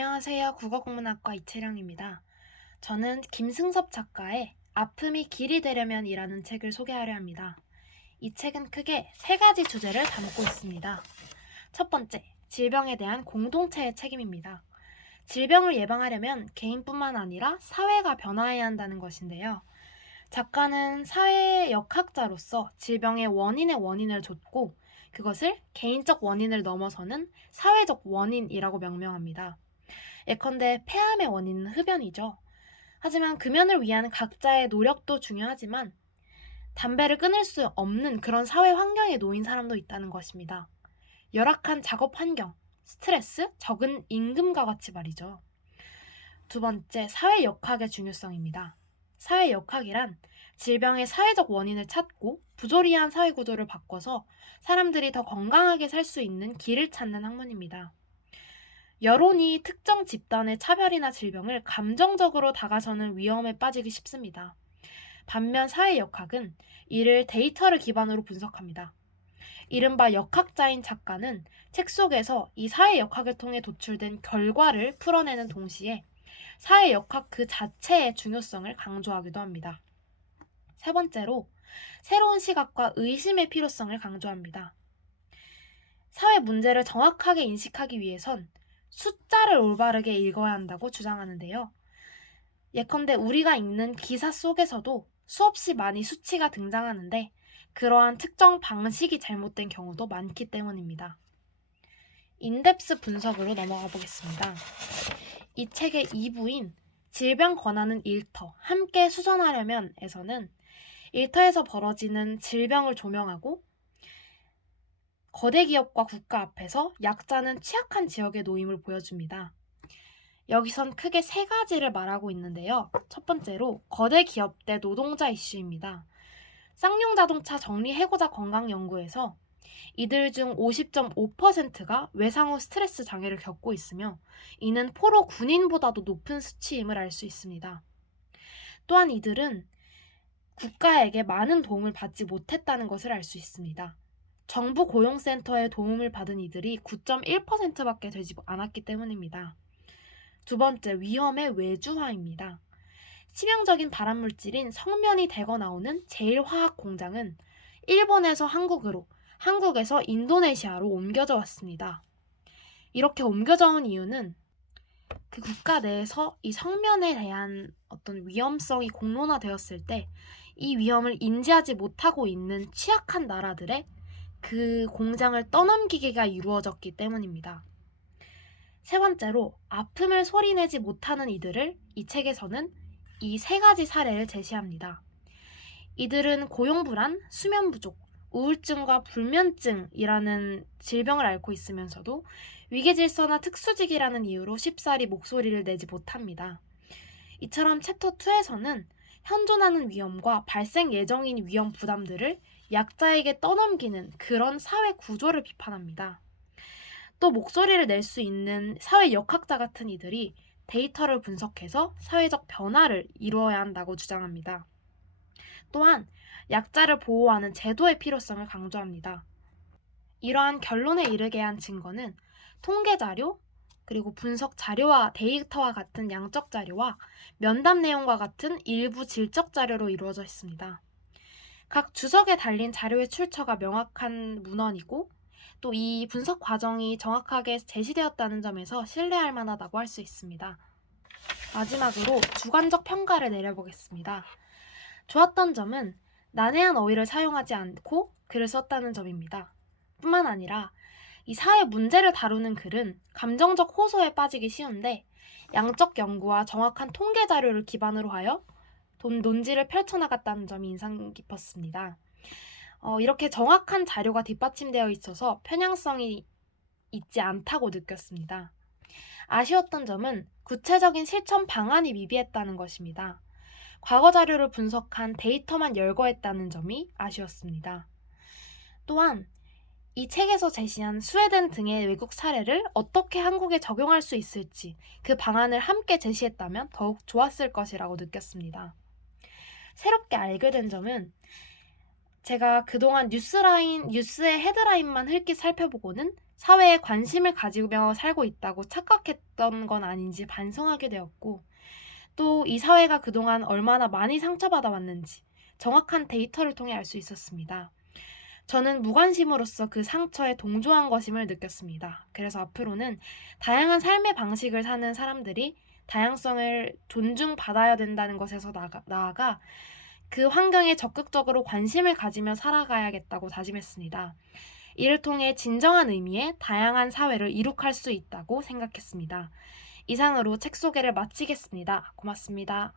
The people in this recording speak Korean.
안녕하세요. 국어국문학과 이채령입니다. 저는 김승섭 작가의 아픔이 길이 되려면이라는 책을 소개하려 합니다. 이 책은 크게 세 가지 주제를 담고 있습니다. 첫 번째, 질병에 대한 공동체의 책임입니다. 질병을 예방하려면 개인뿐만 아니라 사회가 변화해야 한다는 것인데요. 작가는 사회 역학자로서 질병의 원인의 원인을 좇고 그것을 개인적 원인을 넘어서는 사회적 원인이라고 명명합니다. 예컨대 폐암의 원인은 흡연이죠. 하지만 금연을 위한 각자의 노력도 중요하지만 담배를 끊을 수 없는 그런 사회 환경에 놓인 사람도 있다는 것입니다. 열악한 작업 환경, 스트레스, 적은 임금과 같이 말이죠. 두 번째, 사회 역학의 중요성입니다. 사회 역학이란 질병의 사회적 원인을 찾고 부조리한 사회 구조를 바꿔서 사람들이 더 건강하게 살 수 있는 길을 찾는 학문입니다. 여론이 특정 집단의 차별이나 질병을 감정적으로 다가서는 위험에 빠지기 쉽습니다. 반면 사회역학은 이를 데이터를 기반으로 분석합니다. 이른바 역학자인 작가는 책 속에서 이 사회역학을 통해 도출된 결과를 풀어내는 동시에 사회역학 그 자체의 중요성을 강조하기도 합니다. 세 번째로, 새로운 시각과 의심의 필요성을 강조합니다. 사회 문제를 정확하게 인식하기 위해선 숫자를 올바르게 읽어야 한다고 주장하는데요. 예컨대 우리가 읽는 기사 속에서도 수없이 많이 수치가 등장하는데 그러한 특정 방식이 잘못된 경우도 많기 때문입니다. 인덱스 분석으로 넘어가 보겠습니다. 이 책의 2부인 질병 권하는 일터, 함께 수선하려면에서는 일터에서 벌어지는 질병을 조명하고 거대 기업과 국가 앞에서 약자는 취약한 지역의 노임을 보여줍니다. 여기선 크게 세 가지를 말하고 있는데요. 첫 번째로 거대 기업 대 노동자 이슈입니다. 쌍용 자동차 정리해고자 건강연구에서 이들 중 50.5%가 외상 후 스트레스 장애를 겪고 있으며 이는 포로 군인보다도 높은 수치임을 알 수 있습니다. 또한 이들은 국가에게 많은 도움을 받지 못했다는 것을 알 수 있습니다. 정부 고용센터의 도움을 받은 이들이 9.1%밖에 되지 않았기 때문입니다. 두 번째, 위험의 외주화입니다. 치명적인 발암물질인 성면이 대거 나오는 제일화학 공장은 일본에서 한국으로, 한국에서 인도네시아로 옮겨져 왔습니다. 이렇게 옮겨져 온 이유는 그 국가 내에서 이 성면에 대한 어떤 위험성이 공론화되었을 때 이 위험을 인지하지 못하고 있는 취약한 나라들의 그 공장을 떠넘기기가 이루어졌기 때문입니다. 세 번째로, 아픔을 소리내지 못하는 이들을 이 책에서는 이 세 가지 사례를 제시합니다. 이들은 고용불안, 수면부족, 우울증과 불면증이라는 질병을 앓고 있으면서도 위계질서나 특수직이라는 이유로 쉽사리 목소리를 내지 못합니다. 이처럼 챕터 2에서는 현존하는 위험과 발생 예정인 위험 부담들을 약자에게 떠넘기는 그런 사회 구조를 비판합니다. 또 목소리를 낼 수 있는 사회 역학자 같은 이들이 데이터를 분석해서 사회적 변화를 이루어야 한다고 주장합니다. 또한 약자를 보호하는 제도의 필요성을 강조합니다. 이러한 결론에 이르게 한 증거는 통계 자료, 그리고 분석 자료와 데이터와 같은 양적 자료와 면담 내용과 같은 일부 질적 자료로 이루어져 있습니다. 각 주석에 달린 자료의 출처가 명확한 문헌이고 또 이 분석 과정이 정확하게 제시되었다는 점에서 신뢰할 만하다고 할 수 있습니다. 마지막으로 주관적 평가를 내려보겠습니다. 좋았던 점은 난해한 어휘를 사용하지 않고 글을 썼다는 점입니다. 뿐만 아니라 이 사회 문제를 다루는 글은 감정적 호소에 빠지기 쉬운데 양적 연구와 정확한 통계 자료를 기반으로 하여 논지를 펼쳐나갔다는 점이 인상 깊었습니다. 이렇게 정확한 자료가 뒷받침되어 있어서 편향성이 있지 않다고 느꼈습니다. 아쉬웠던 점은 구체적인 실천 방안이 미비했다는 것입니다. 과거 자료를 분석한 데이터만 열거했다는 점이 아쉬웠습니다. 또한 이 책에서 제시한 스웨덴 등의 외국 사례를 어떻게 한국에 적용할 수 있을지 그 방안을 함께 제시했다면 더욱 좋았을 것이라고 느꼈습니다. 새롭게 알게 된 점은 제가 그동안 뉴스의 헤드라인만 흘낏 살펴보고는 사회에 관심을 가지며 살고 있다고 착각했던 건 아닌지 반성하게 되었고, 또 이 사회가 그동안 얼마나 많이 상처받아 왔는지 정확한 데이터를 통해 알 수 있었습니다. 저는 무관심으로써 그 상처에 동조한 것임을 느꼈습니다. 그래서 앞으로는 다양한 삶의 방식을 사는 사람들이 다양성을 존중받아야 된다는 것에서 나아가 그 환경에 적극적으로 관심을 가지며 살아가야겠다고 다짐했습니다. 이를 통해 진정한 의미의 다양한 사회를 이룩할 수 있다고 생각했습니다. 이상으로 책 소개를 마치겠습니다. 고맙습니다.